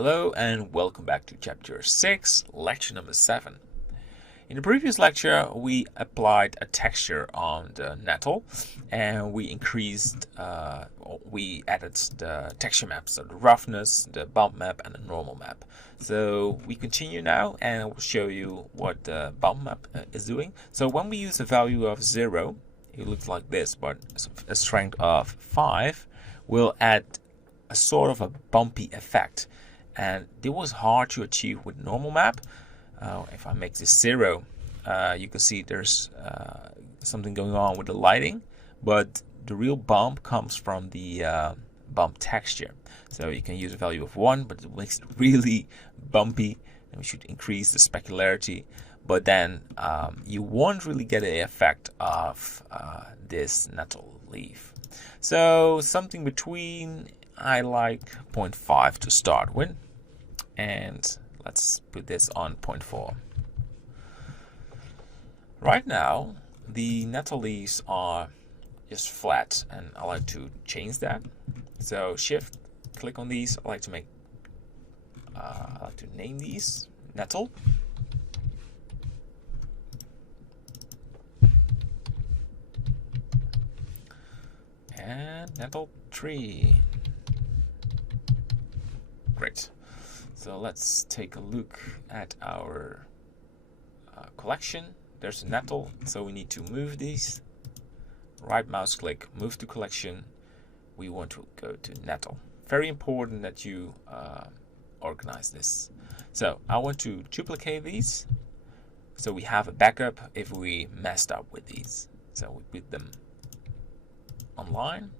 Hello and welcome back to chapter 6, lecture number 7. In the previous lecture, we applied a texture on the nettle and we added the texture maps, so the roughness, the bump map and the normal map. So we continue now and I will show you what the bump map is doing. So when we use a value of 0, it looks like this, but a strength of 5 will add a sort of a bumpy effect. And it was hard to achieve with normal map. If I make this 0, you can see there's something going on with the lighting, but the real bump comes from the bump texture. So you can use a value of 1, but it makes it really bumpy, and we should increase the specularity. But then you won't really get the effect of this nettle leaf. So something between, I like 0.5 to start with. And let's put this on 0.4. Right now, the nettle leaves are just flat, and I like to change that. So shift, click on these. I like to name these nettle. And nettle tree. Great. So let's take a look at our collection. There's a nettle, so we need to move these. Right mouse click, move to collection. We want to go to nettle. Very important that you organize this. So I want to duplicate these so we have a backup if we messed up with these. So we put them online,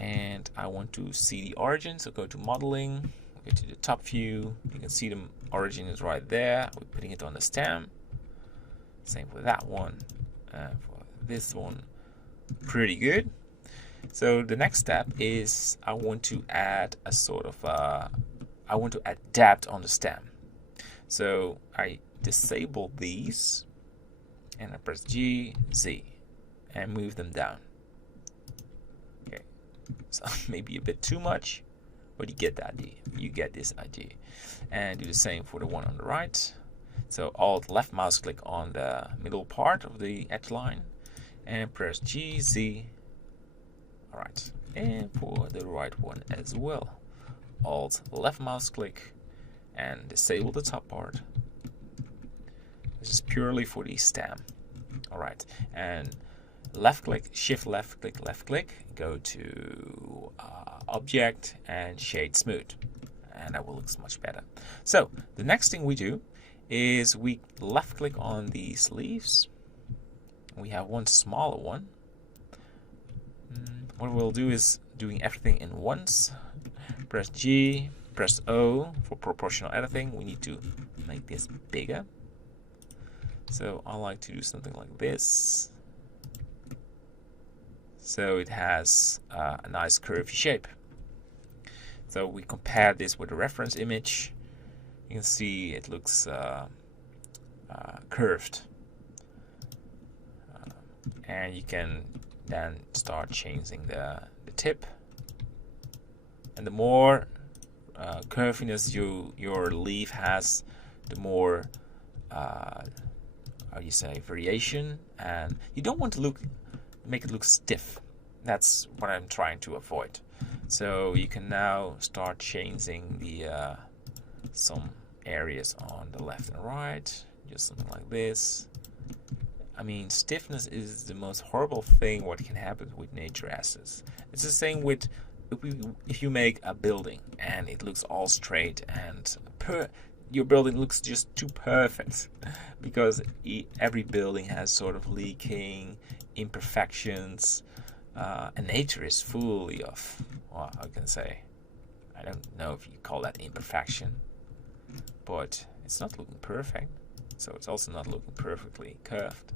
and I want to see the origin, so go to modeling. Go to the top view. You can see the origin is right there. We're putting it on the stem. Same for that one. And for this one, pretty good. So the next step is I want to add a sort of I want to add depth on the stem. So I disable these and I press G, Z and move them down. Okay, so maybe a bit too much, but you get the idea. You get this idea. And do the same for the one on the right. So Alt left mouse click on the middle part of the edge line and press G, Z. Alright. And for the right one as well. Alt left mouse click and disable the top part. This is purely for the stem. Alright. And left click, shift left click, go to object and shade smooth, and that will look much better. So the next thing we do is we left click on these leaves. We have one smaller one. What we'll do is doing everything in once. Press G, press O for proportional editing. We need to make this bigger. So I like to do something like this. So it has a nice curvy shape. So we compare this with the reference image. You can see it looks curved. And you can then start changing the tip. And the more curviness your leaf has, the more variation. And you don't want to make it look stiff. That's what I'm trying to avoid. So you can now start changing the some areas on the left and right, just something like this. I mean, stiffness is the most horrible thing what can happen with nature assets. It's the same with if you make a building and it looks all straight and your building looks just too perfect, because every building has sort of leaking, imperfections, and nature is fully of, well, I can say, I don't know if you call that imperfection, but it's not looking perfect, so it's also not looking perfectly curved.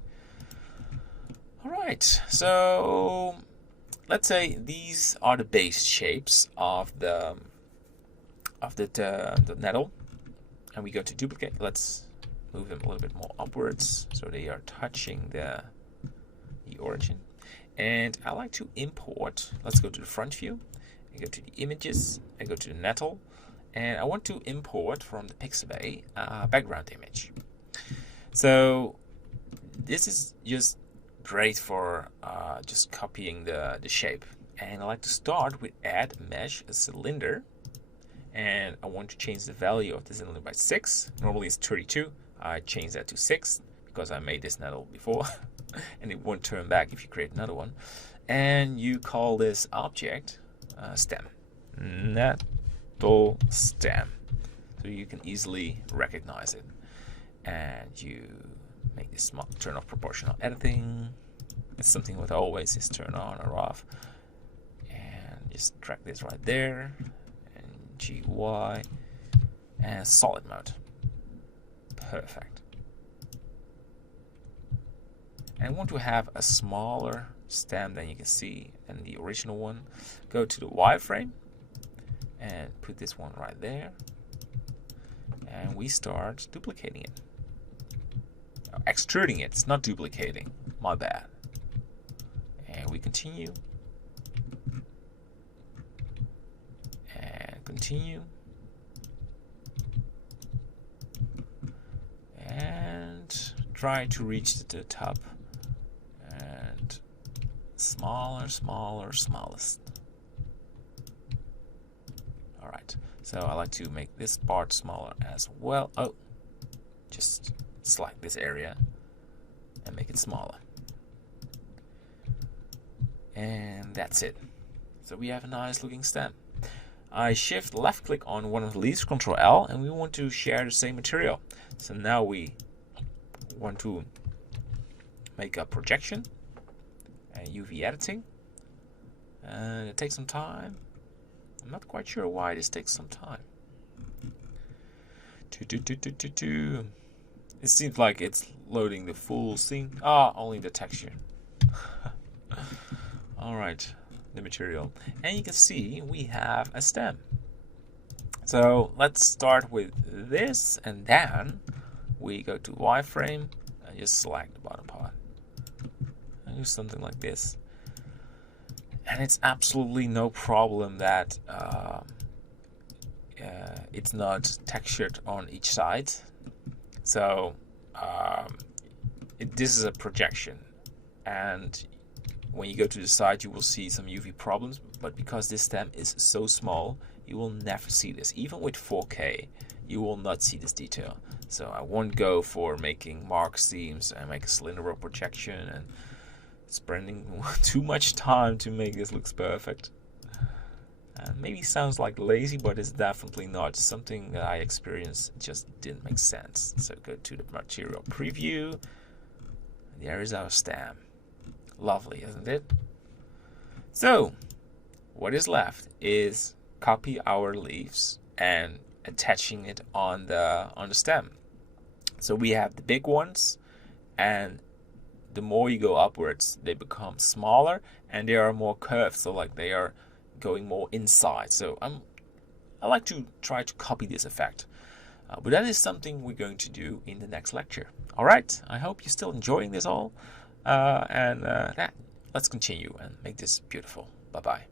Alright, so let's say these are the base shapes of the nettle. And we go to duplicate. Let's move them a little bit more upwards so they are touching the origin. And I like to import. Let's go to the front view and go to the images and go to the nettle and I want to import from the Pixabay background image. So this is just great for just copying the shape. And I like to start with add mesh a cylinder, and I want to change the value of the cylinder by 6. Normally it's 32. I change that to 6 because I made this nettle before and it won't turn back if you create another one. And you call this object stem, nettle stem, so you can easily recognize it. And you make this turn off proportional editing. It's something that always is turn on or off. And just drag this right there, and GY, and solid mode. Perfect. And I want to have a smaller stem than you can see than the original one. Go to the wireframe and put this one right there, and we start duplicating it. Extruding it, it's not duplicating, my bad. And we continue and continue and try to reach the top, and smaller, smallest. Alright, so I like to make this part smaller as well. Oh, just select this area and make it smaller. And that's it. So we have a nice looking stem. I shift left click on one of the leaves, Control L, and we want to share the same material. So now we want to make a projection and UV editing. And it takes some time. I'm not quite sure why this takes some time. It seems like it's loading the full scene. Only the texture. Alright, the material. And you can see we have a stem. So let's start with this, and then we go to wireframe and just select the bottom part. And do something like this. And it's absolutely no problem that it's not textured on each side. So this is a projection, and when you go to the side you will see some UV problems, but because this stem is so small you will never see this. Even with 4K you will not see this detail. So I won't go for making mark seams and make a cylindrical projection and spending too much time to make this look perfect. Maybe sounds like lazy, but it's definitely not. Something that I experienced just didn't make sense. So go to the material preview. There is our stem. Lovely, isn't it? So what is left is copy our leaves and attaching it on the stem. So we have the big ones, and the more you go upwards they become smaller and they are more curved, so like they are going more inside. So I like to try to copy this effect, but that is something we're going to do in the next lecture. Alright, I hope you're still enjoying this all, and let's continue and make this beautiful. Bye bye.